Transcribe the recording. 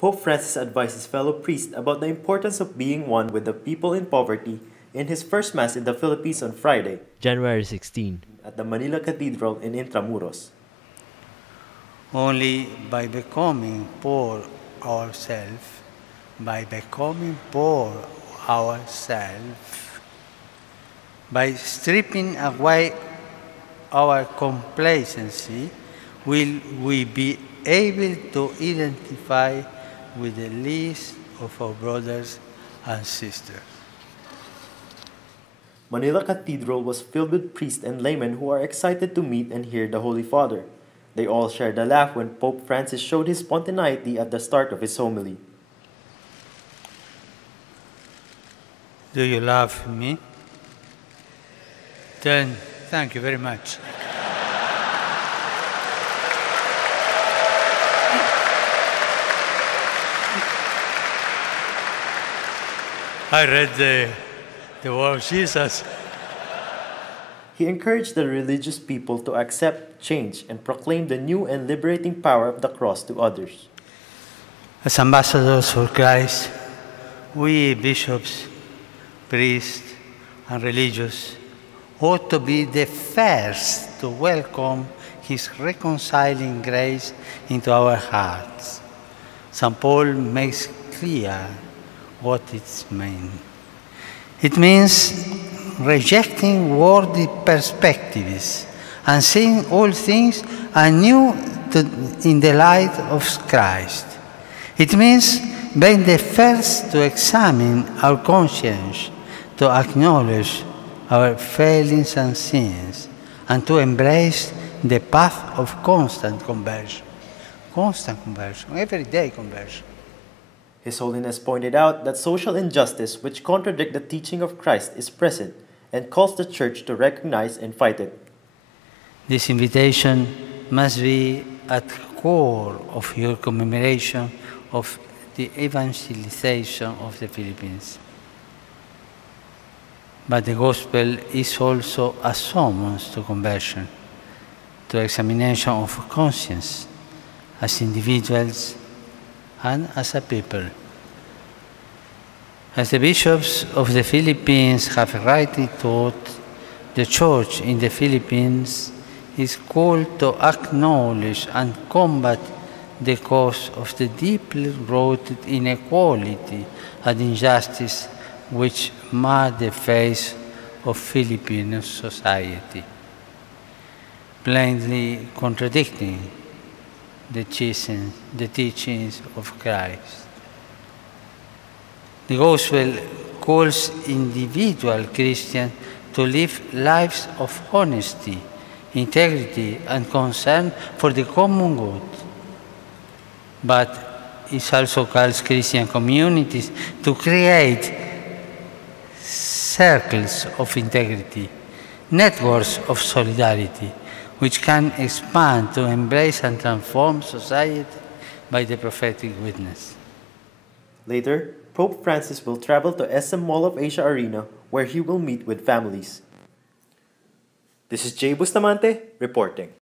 Pope Francis advises fellow priests about the importance of being one with the people in poverty in his first Mass in the Philippines on Friday, January 16. at the Manila Cathedral in Intramuros. Only by becoming poor ourselves, by becoming poor ourselves, by stripping away our complacency, will we be able to identify with the least of our brothers and sisters. Manila Cathedral was filled with priests and laymen who are excited to meet and hear the Holy Father. They all shared a laugh when Pope Francis showed his spontaneity at the start of his homily. Do you love me? Then thank you very much. I read the word of Jesus. He encouraged the religious people to accept change and proclaim the new and liberating power of the cross to others. As ambassadors for Christ, we bishops, priests, and religious ought to be the first to welcome His reconciling grace into our hearts. St. Paul makes clear what it means. It means rejecting worldly perspectives and seeing all things anew in the light of Christ. It means being the first to examine our conscience, to acknowledge our failings and sins, and to embrace the path of constant conversion. Constant conversion, everyday conversion. His Holiness pointed out that social injustice which contradict the teaching of Christ is present and calls the Church to recognize and fight it. This invitation must be at the core of your commemoration of the evangelization of the Philippines. But the Gospel is also a summons to conversion, to examination of conscience as individuals and as a people. As the bishops of the Philippines have rightly taught, the Church in the Philippines is called to acknowledge and combat the cause of the deeply rooted inequality and injustice which mar the face of Filipino society, plainly contradicting the teachings of Christ. The Gospel calls individual Christians to live lives of honesty, integrity, and concern for the common good. But it also calls Christian communities to create circles of integrity, networks of solidarity, which can expand to embrace and transform society by the prophetic witness. Later, Pope Francis will travel to SM Mall of Asia Arena where he will meet with families. This is Bustamante reporting.